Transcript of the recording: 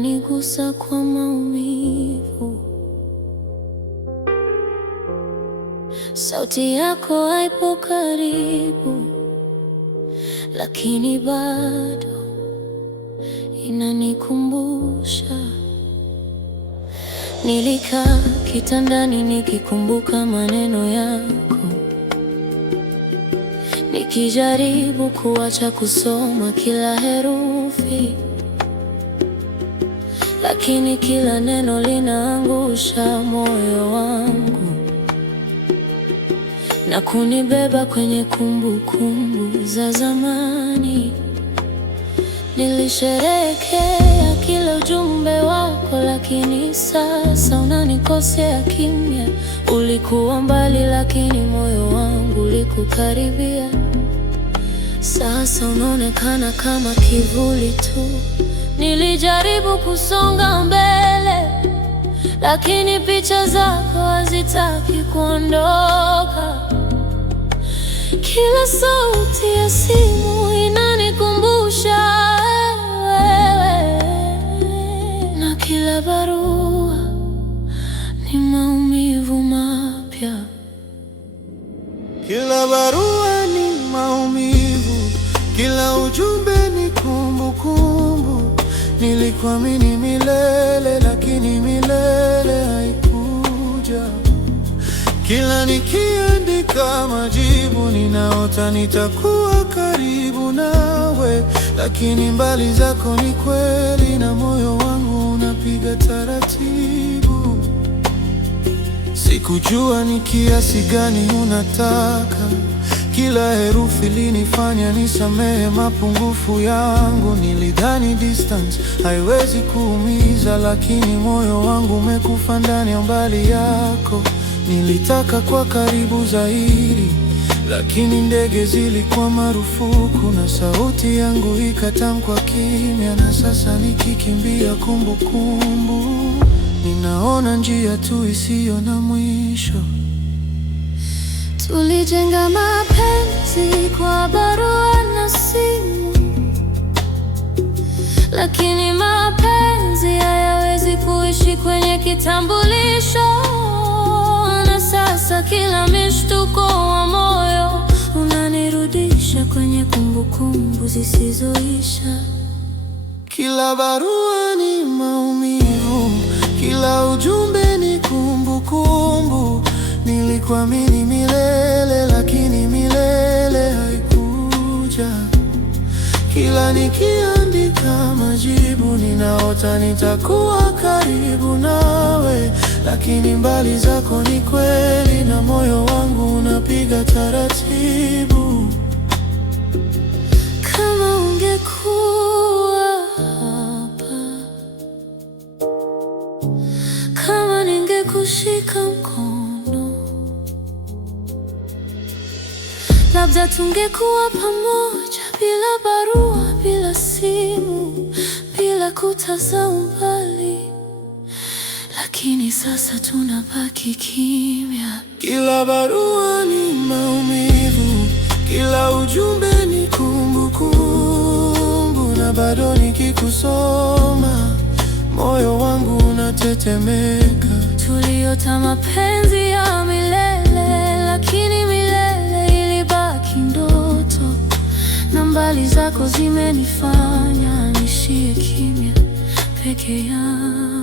inanigusa kwa maumivu. Sauti yako haipo karibu, lakini bado inanikumbusha. Nilikaa kitandani nikikumbuka maneno yako, nikijaribu kuacha kusoma kila herufi, lakini kila neno linaangusha moyo wangu na kunibeba kwenye kumbukumbu za zamani. Nilisherehekea kila ujumbe wako, lakini sasa unanikosea kimya. Ulikuwa mbali, lakini moyo wangu ulikukaribia. Sasa unaonekana kama kivuli tu. Nilijaribu kusonga mbele, lakini picha zako hazitaki kuondoka. Kila sauti ya simu inanikumbusha wewe, na kila barua ni maumivu mapya. Kila barua ni maumivu, kila ujumbe ni kumbukumbu. Nilikuamini milele, lakini milele haikuja. Kila nikiandika majibu, ninaota nitakuwa karibu nawe, lakini mbali zako ni kweli, na moyo wangu unapiga taratibu. Sikujua ni kiasi gani unataka. Kila herufi linifanya nisamehe mapungufu yangu. Nilidhani distance haiwezi kuumiza, lakini moyo wangu umekufa ndani ya mbali yako. Nilitaka kwa karibu zaidi, lakini ndege zilikuwa marufuku, na sauti yangu ikatamkwa kimya. Na sasa nikikimbia kumbukumbu, ninaona njia tu isiyo na mwisho. Tulijenga mapenzi kwa barua na simu, lakini mapenzi hayawezi kuishi kwenye kitambulisho. Na sasa kila mshtuko wa moyo unanirudisha kwenye kumbukumbu zisizoisha. Kila barua ni maumivu, kila ujumbe ni kumbukumbu. Nilikuamini milele, lakini milele haikuja. Kila nikiandika majibu, ninaota nitakuwa karibu nawe, lakini mbali zako ni kweli, na moyo wangu unapiga taratibu. Kama ungekuwa hapa, kama ningekushika mkono, labda tungekuwa pamoja, bila barua, bila simu, bila kuta za umbali. Lakini sasa tunabaki kimya. Kila barua ni maumivu, kila ujumbe ni kumbukumbu, na bado nikikusoma moyo wangu unatetemeka. Tuliota mapenzi ya milele, lakini milele ilibaki ndoto, na mbali zako zimenifanya nishie kimya peke yangu.